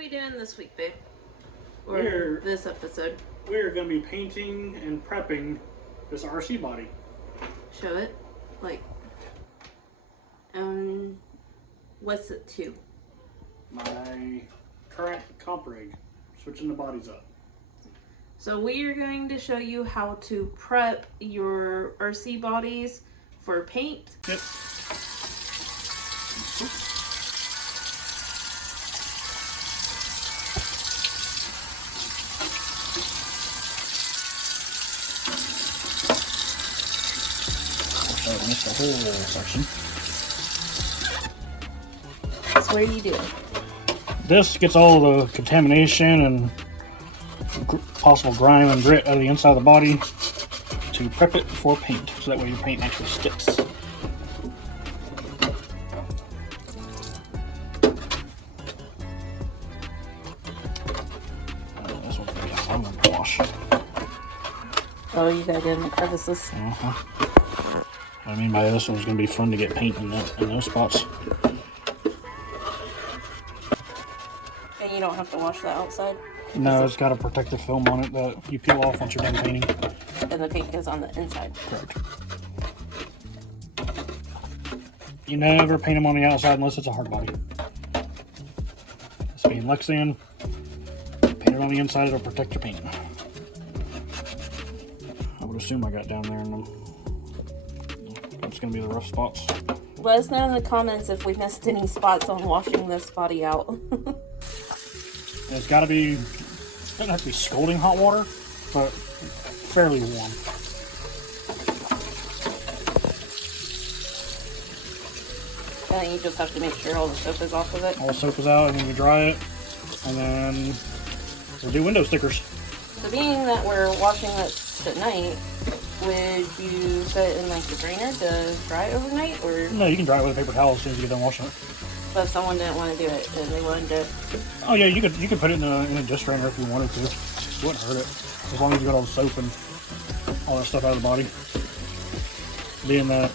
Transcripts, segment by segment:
we doing this week, babe? Or this episode? We're going to be painting and prepping this RC body. Show it. Like, what's it to? My current comp rig. Switching the bodies up. So we are going to show you how to prep your RC bodies for paint. Yep. I missed the whole section. So what are you doing? This gets all the contamination and possible grime and grit out of the inside of the body to prep it for paint, so that way your paint actually sticks. This one's gonna be a fun one to wash. Oh, you gotta get in the crevices. What I mean by this one's gonna be fun to get paint in those spots. And you don't have to wash that outside? No, it's got a protective film on it that you peel off once you're done painting. And the paint goes on the inside. Correct. You never paint them on the outside unless it's a hard body. This being Lexan, paint it on the inside, it'll protect your paint. I would assume I got down there in them. That's going to be the rough spots. Let us know in the comments if we missed any spots on washing this body out. It's got to be, it doesn't have to be scalding hot water, but fairly warm. And then you just have to make sure all the soap is off of it. All the soap is out, and then you dry it, and then we'll do window stickers. So being that we're washing this at night, would you put it in like the drainer to dry overnight, or? No, you can dry it with a paper towel as soon as you get done washing it. But if someone didn't want to do it and they wanted to... Oh yeah, you could put it in a dish drainer if you wanted to. It wouldn't hurt it. As long as you got all the soap and all that stuff out of the body. Being that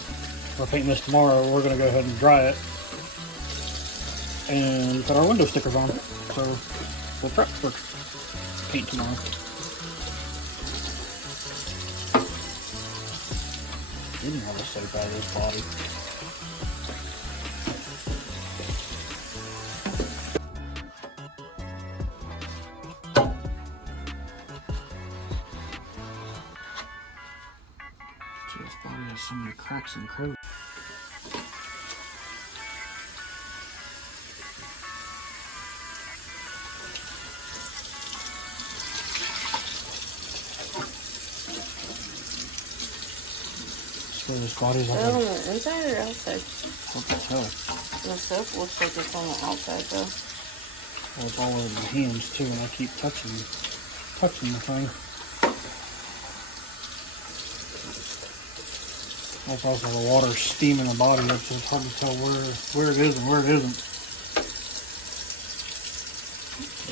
we're painting this tomorrow, we're going to go ahead and dry it. And put our window stickers on. So we'll prep for paint tomorrow. Getting all the soap out of this body. This body has so many cracks and crevices. So this body's like on the inside or outside? What the hell? The soap looks like it's on the outside though. Well, it's all over my hands too, and I keep touching the thing. That's also the water steaming the body up, so it's hard to tell where it is and where it isn't.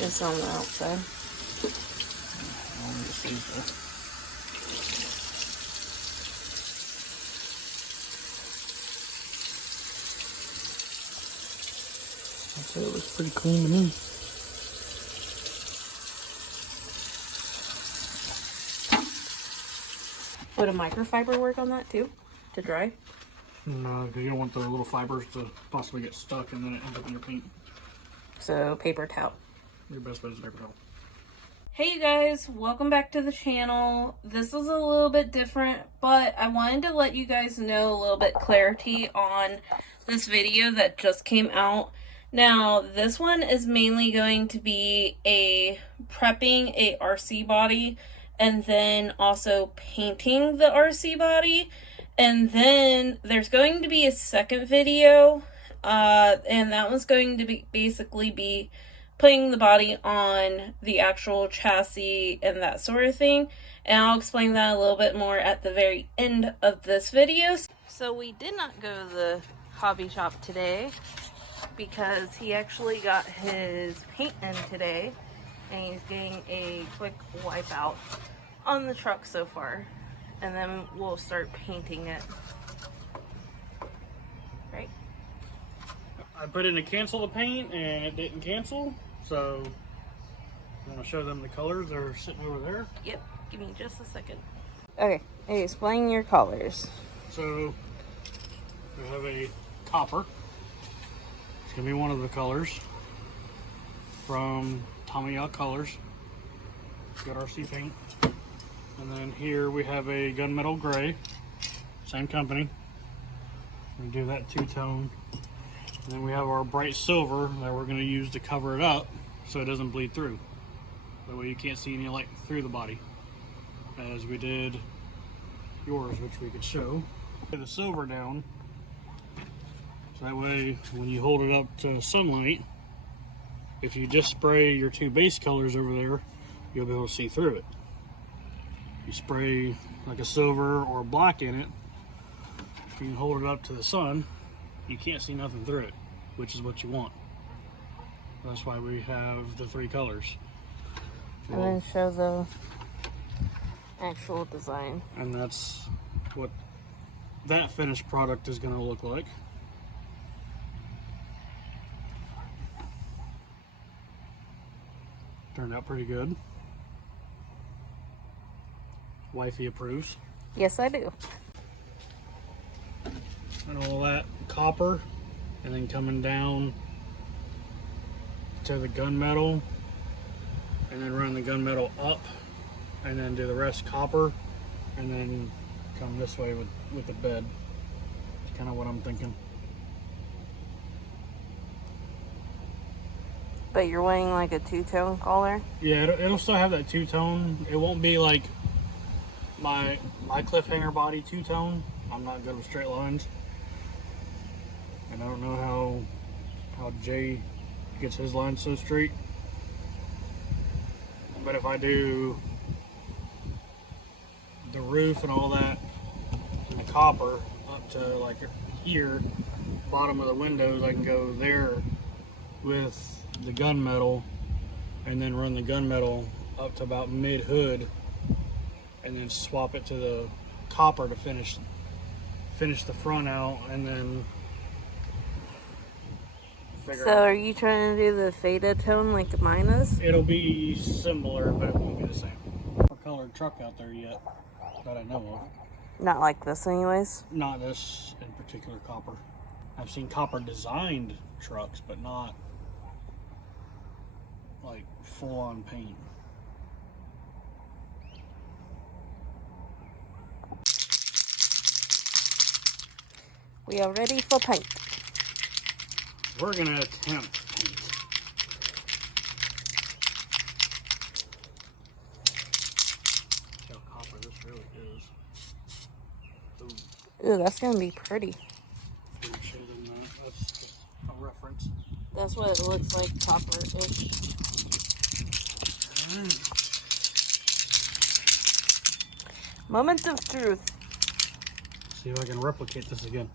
It's on the outside. Let me see though. I'd say it looks pretty clean to me. Would a microfiber work on that too? To dry? No, because you don't want the little fibers to possibly get stuck and then it ends up in your paint. So paper towel. Your best bet is a paper towel. Hey you guys, welcome back to the channel. This is a little bit different, but I wanted to let you guys know a little bit clarity on this video that just came out. Now, this one is mainly going to be prepping a RC body and then also painting the RC body. And then there's going to be a second video, and that one's going to be basically be putting the body on the actual chassis and that sort of thing. And I'll explain that a little bit more at the very end of this video. So we did not go to the hobby shop today because he actually got his paint in today and he's getting a quick wipe out on the truck so far, and then we'll start painting it. Right? I put in to cancel the paint and it didn't cancel, So, I'm going to show them the colors. They're sitting over there. Yep, give me just a second. Okay, explain your colors. So, we have a copper. It's going to be one of the colors from Tommy Yacht Colors. Got RC paint. And then here we have a gunmetal gray. Same company. We do that two-tone. And then we have our bright silver that we're going to use to cover it up so it doesn't bleed through. That way you can't see any light through the body. As we did yours, which we could show. Put the silver down. So that way when you hold it up to sunlight, if you just spray your two base colors over there, you'll be able to see through it. You spray like a silver or a black in it, if you can hold it up to the sun, you can't see nothing through it, which is what you want. That's why we have the three colors. And then show the actual design. And that's what that finished product is going to look like. Turned out pretty good. Wifey approves. Yes, I do. And all that copper, and then coming down to the gunmetal, and then run the gunmetal up, and then do the rest copper, and then come this way with the bed. That's kind of what I'm thinking. But you're wanting like a two-tone color? Yeah, it'll still have that two-tone. It won't be like my cliffhanger body two-tone. I'm not good with straight lines. And I don't know how Jay gets his lines so straight. But if I do the roof and all that, and the copper up to like here, bottom of the windows, I can go there with the gunmetal, and then run the gunmetal up to about mid-hood, and then swap it to the copper to finish the front out, and then So are you trying to do the faded tone like mine is? It'll be similar, but it won't be the same. A colored truck out there yet that I know of. Not like this anyways? Not this in particular copper. I've seen copper designed trucks, but not like full-on paint. We are ready for paint. We're gonna attempt paint. See how copper this really is. Ooh, that's gonna be pretty. That's just a reference. That's what it looks like, copper-ish. Moment of truth. See if I can replicate this again.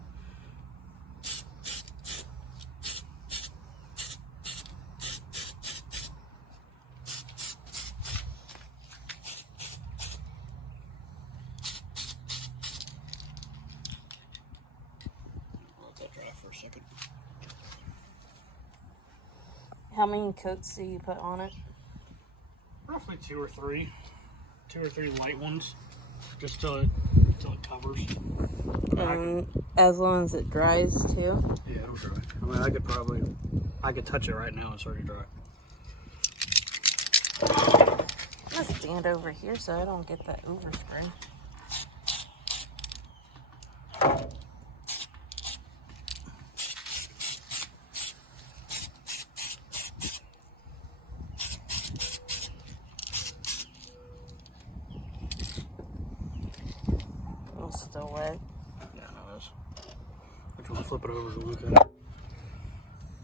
Let that dry for a second. How many coats do you put on it? Roughly two or three light ones, just till it covers. As long as it dries too. Yeah, it'll dry. I mean, I could touch it right now and it's already dry. I'm gonna stand over here so I don't get that overspray. It's still wet. Yeah, no, it is. I just want to flip it over to look at it.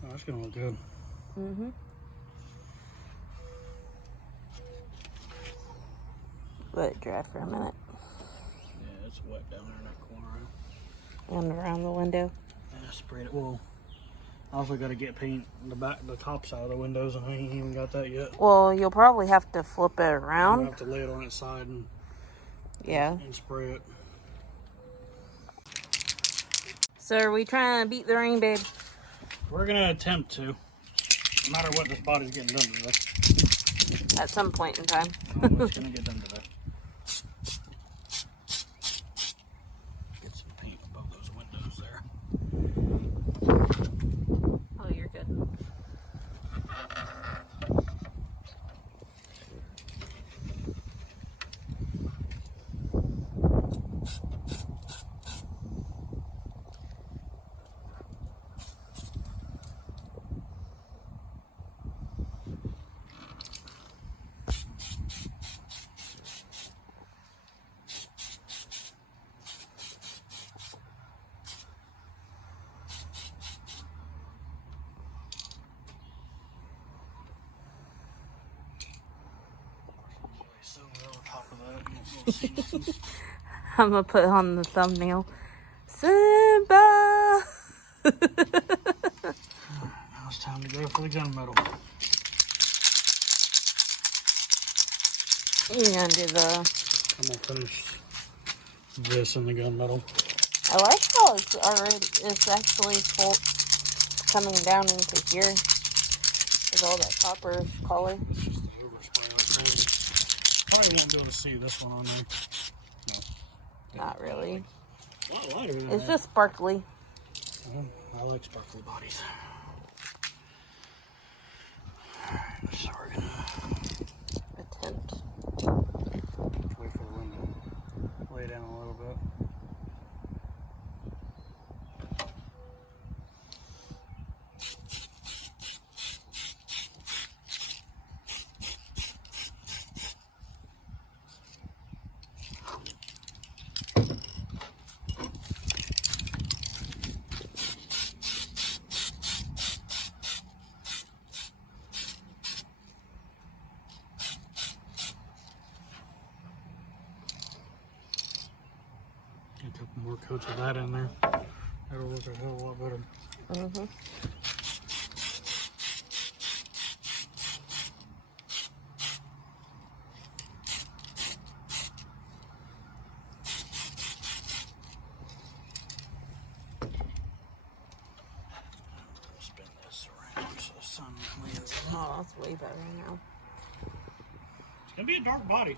Oh, that's gonna look good. Mm-hmm. Let it dry for a minute. Yeah, it's wet down there in that corner. And around the window. Yeah, I sprayed it. Well, I also got to get paint the top side of the windows, and I ain't even got that yet. Well, you'll probably have to flip it I'm around. gonna have to lay it on its side and spray it. So are we trying to beat the rain, babe? We're gonna attempt to. No matter what, this body's getting done today. At some point in time. It's gonna get done today. Get some paint above those windows there. Oh, you're good. I'm gonna put on the thumbnail. Simba! Now it's time to go for the gunmetal. You're gonna do the... I'm gonna finish this in the gunmetal. I like how it's already, it's actually full, coming down into here with all that copper color. Probably not going to see this one on there. No. Not really. A lot lighter than It's that. just sparkly. I like sparkly bodies. Alright, so we're gonna Attempt. wait for the wind to lay down a little bit. Get a couple more coats of that in there. That'll look a hell of a lot better. Mm-hmm. Spin this around so the sun lands. Oh, that's way better now. It's gonna be a dark body.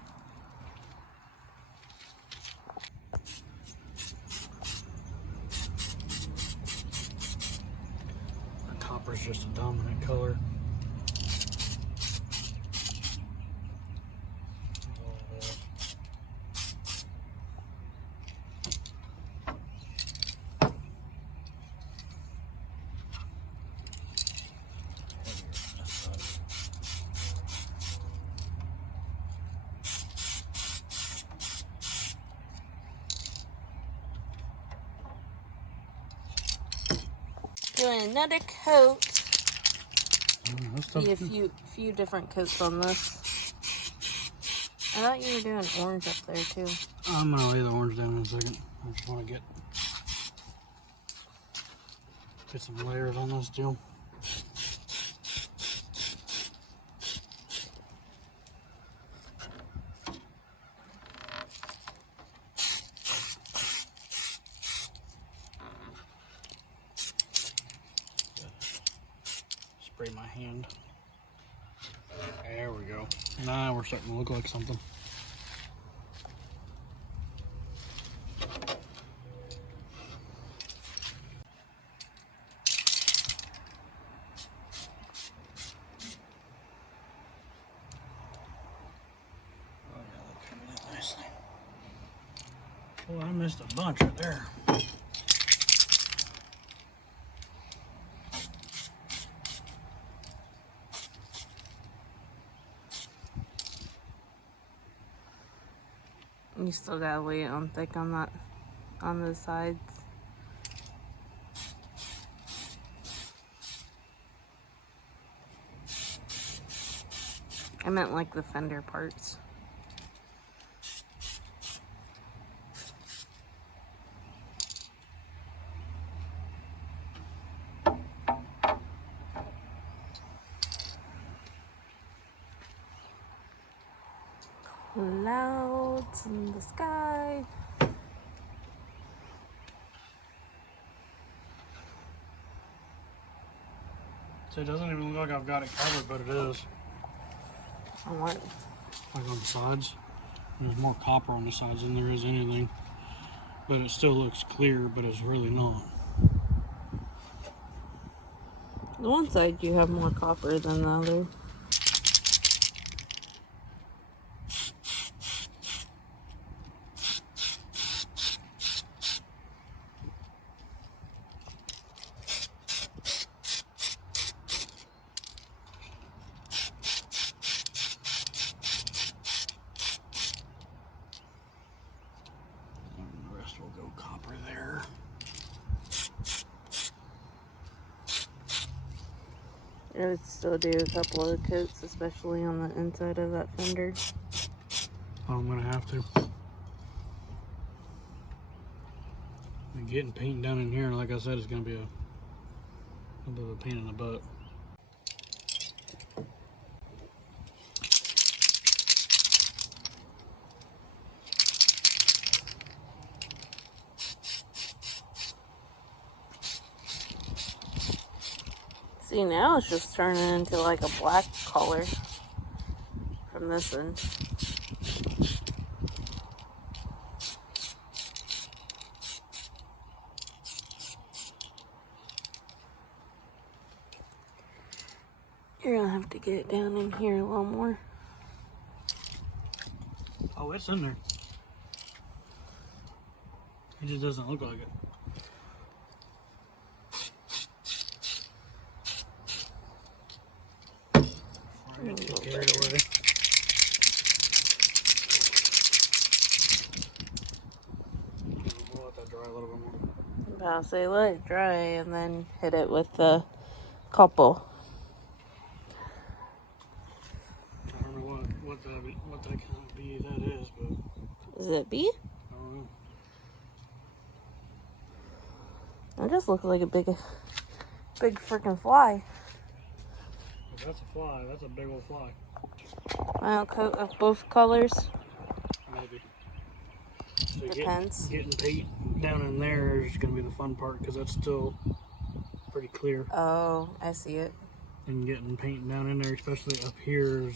Copper's just a dominant color. Doing another coat. Be Be a few different coats on this. I thought you were doing orange up there too. I'm gonna lay the orange down in a second. I just want to get some layers on this deal. Spray my hand. There we go. Now we're starting to look like something. Oh yeah, that coming out nicely. Oh, I missed a bunch right there. You still gotta lay it on thick on that, on the sides. I meant like the fender parts. Clouds in the sky. So it doesn't even look like I've got it covered, but it is. On what? Like on the sides. There's more copper on the sides than there is anything. But it still looks clear, but it's really not. The one side you have more copper than the other. And the rest will go copper there. I would still do a couple of coats, especially on the inside of that fender. I'm gonna have to. And getting paint down in here, like I said, is gonna be a bit of a pain in the butt. See, now it's just turning into like a black color from this end. You're gonna have to get it down in here a little more. Oh, it's in there. It just doesn't look like it. I get too carried away. We'll let that dry a little bit more. I'm about to say let it dry and then hit it with the couple. I don't know what that kind of bee that is, but Is it B? I don't know. That just looks like a big freaking fly. If that's a fly, that's a big old fly. Final coat of both colors. Maybe. So Depends. Getting paint down in there is going to be the fun part because that's still pretty clear. Oh, I see it. And getting paint down in there, especially up here, is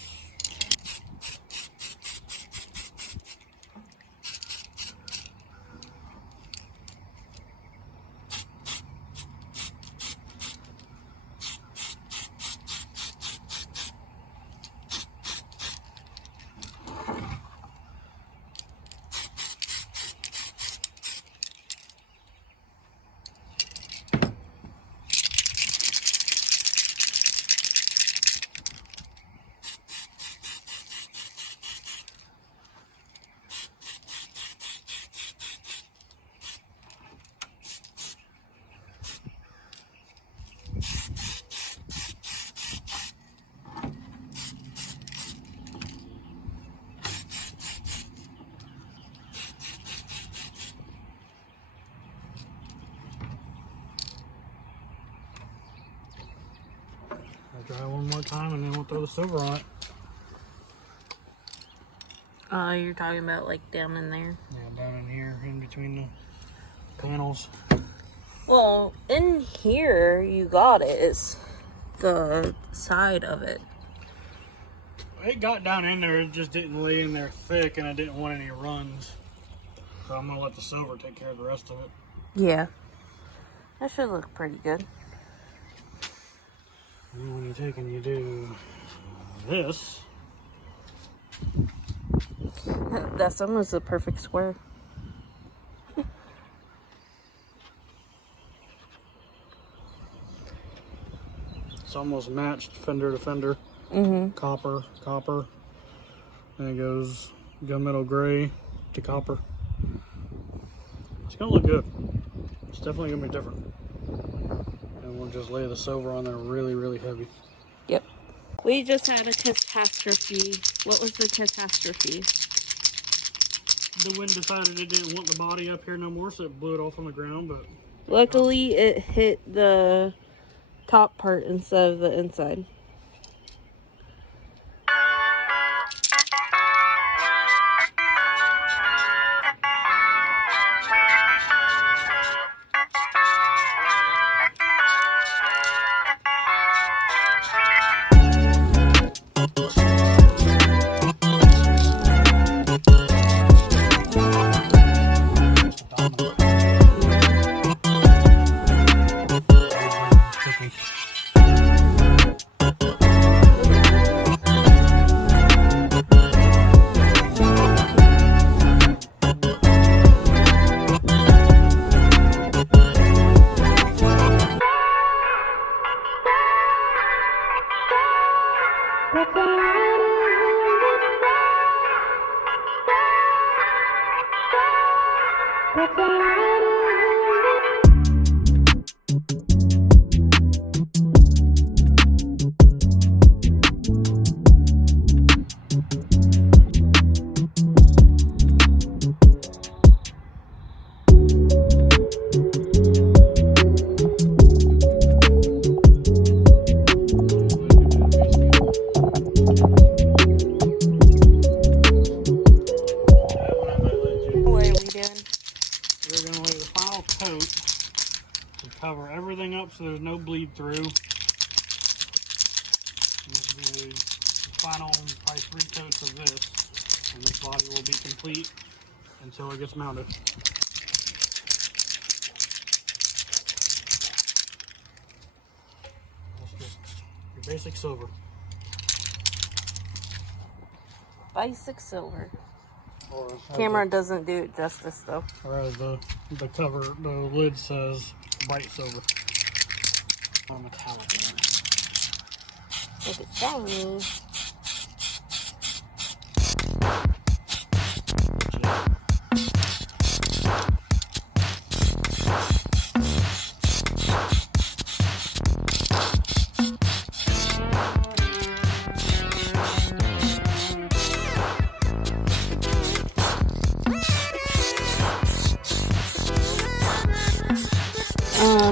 I'll dry one more time and then we'll throw the silver on it. You're talking about like down in there? Yeah, down in here, in between the panels. Well, in here you got it. It's the side of it. It got down in there, it just didn't lay in there thick and I didn't want any runs. So I'm going to let the silver take care of the rest of it. Yeah. That should look pretty good. And when you take and you do this, That's almost a perfect square. it's almost matched fender to fender. Mm-hmm. Copper, copper. And it goes gunmetal gray to copper. It's going to look good. It's definitely going to be different. And we'll just lay the silver on there really, really heavy. Yep. We just had a catastrophe. What was the catastrophe? The wind decided it didn't want the body up here no more, so it blew it off on the ground, but Luckily, it hit the top part instead of the inside. What are we doing? We're going to lay the final coat to cover everything up so there's no bleed through. And this will be the final probably 3 coats of this, and this body will be complete until it gets mounted. That's just your basic silver. Basic silver. Or Camera doesn't do it justice though. Or as the cover, the lid says, bright silver. Or metallic in it. Look at shiny.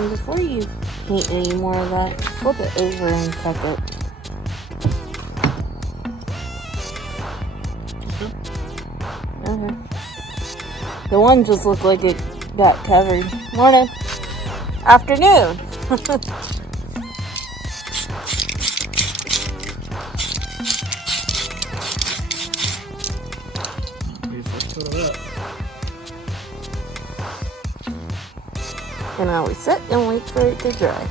Before you paint any more of that, flip it over and check it. Okay. The one just looked like it got covered. Morning. Afternoon. And now we sit and wait for it to dry.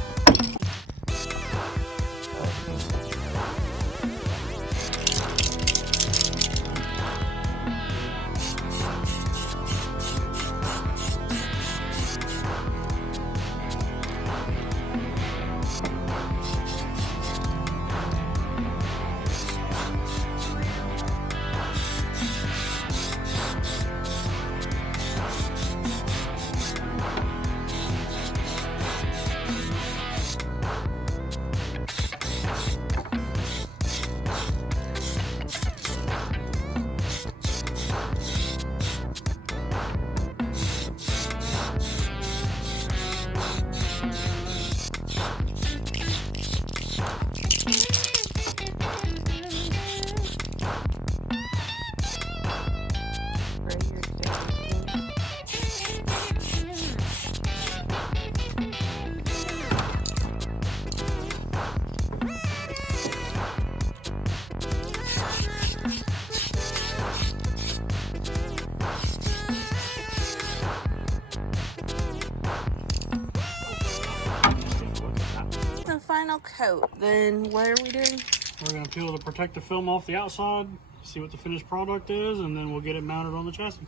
Final coat, then what are we doing? We're going to peel the protective film off the outside, see what the finished product is, and then we'll get it mounted on the chassis.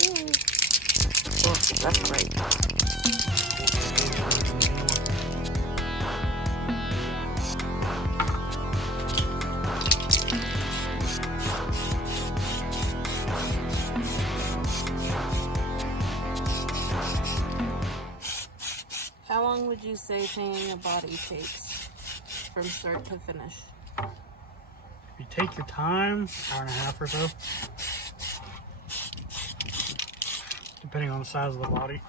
Yay. Oh, that's right. How long would you say painting a body takes from start to finish? If you take your time, hour and a half or so, depending on the size of the body.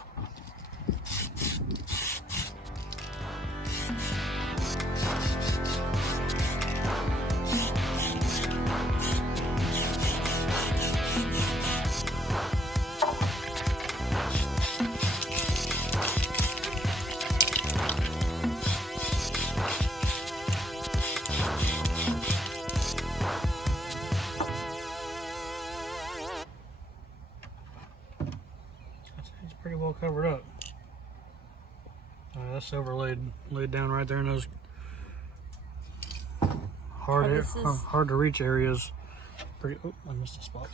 It's pretty well covered up. That's overlaid, laid down right there in those hard to reach areas. Pretty. Oh, I missed a spot.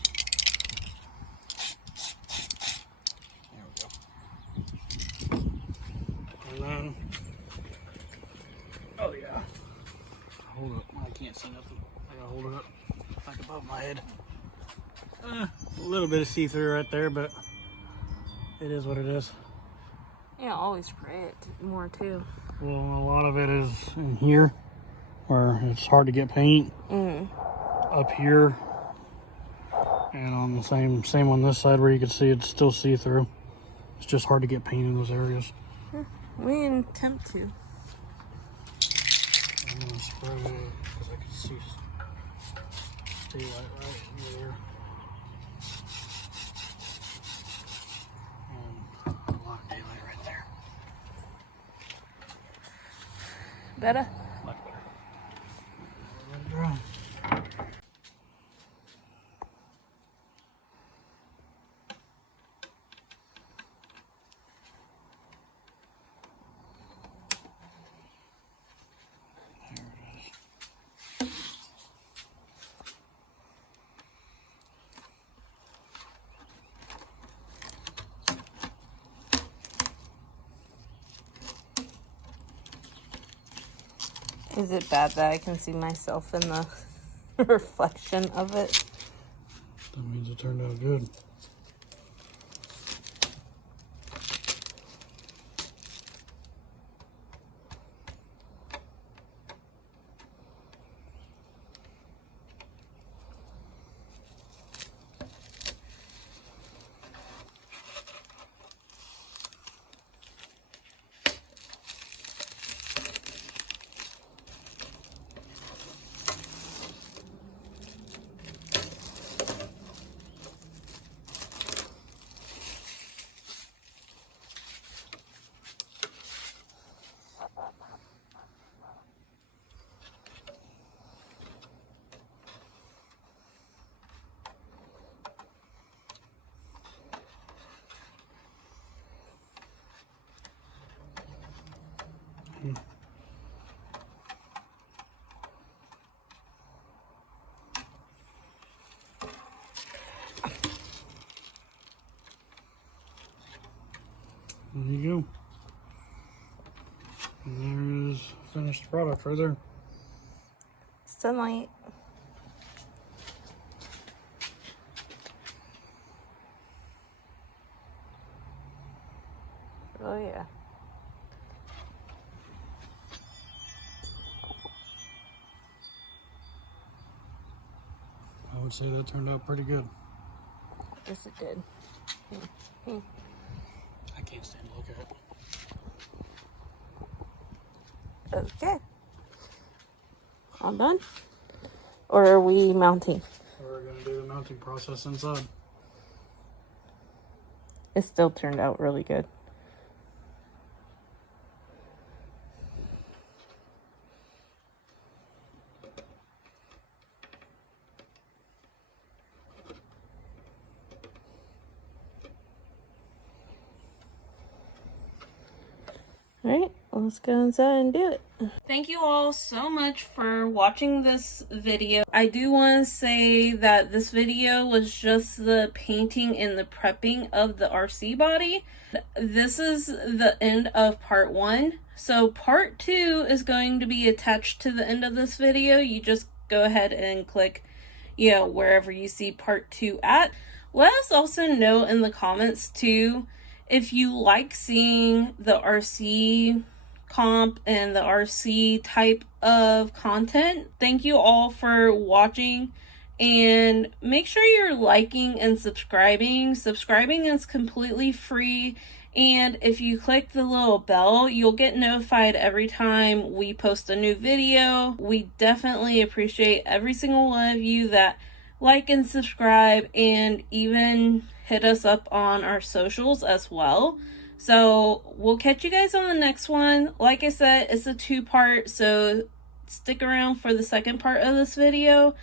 There we go. And then, oh yeah. Hold up, I can't see nothing. I gotta hold it up like above my head. A little bit of see-through right there, but it is what it is. Yeah, always spray it more too. Well, a lot of it is in here where it's hard to get paint. Up here, and on the same on this side where you can see it's still see-through. It's just hard to get paint in those areas. We didn't attempt to. I'm gonna spray it because I can see daylight right here. And a lot of daylight right there. Better? Much better. Let it dry. Is it bad that I can see myself in the reflection of it? That means it turned out good. There you go. And there is finished product right there. Sunlight. Oh yeah. I would say that turned out pretty good. Yes, it did. I can't stand to look at it. Okay. All done? Or are we mounting? We're going to do the mounting process inside. It still turned out really good. Alright, let's go inside and do it. Thank you all so much for watching this video. I do want to say that this video was just the painting and the prepping of the RC body. This is the end of part 1. So part 2 is going to be attached to the end of this video. You just go ahead and click, wherever you see part 2 at. Let us also know in the comments too if you like seeing the RC comp and the RC type of content. Thank you all for watching, and make sure you're liking and subscribing. Subscribing is completely free, and if you click the little bell, you'll get notified every time we post a new video. We definitely appreciate every single one of you that like and subscribe, and even hit us up on our socials as well. So we'll catch you guys on the next one. Like I said, it's a 2-part, so stick around for the second part of this video.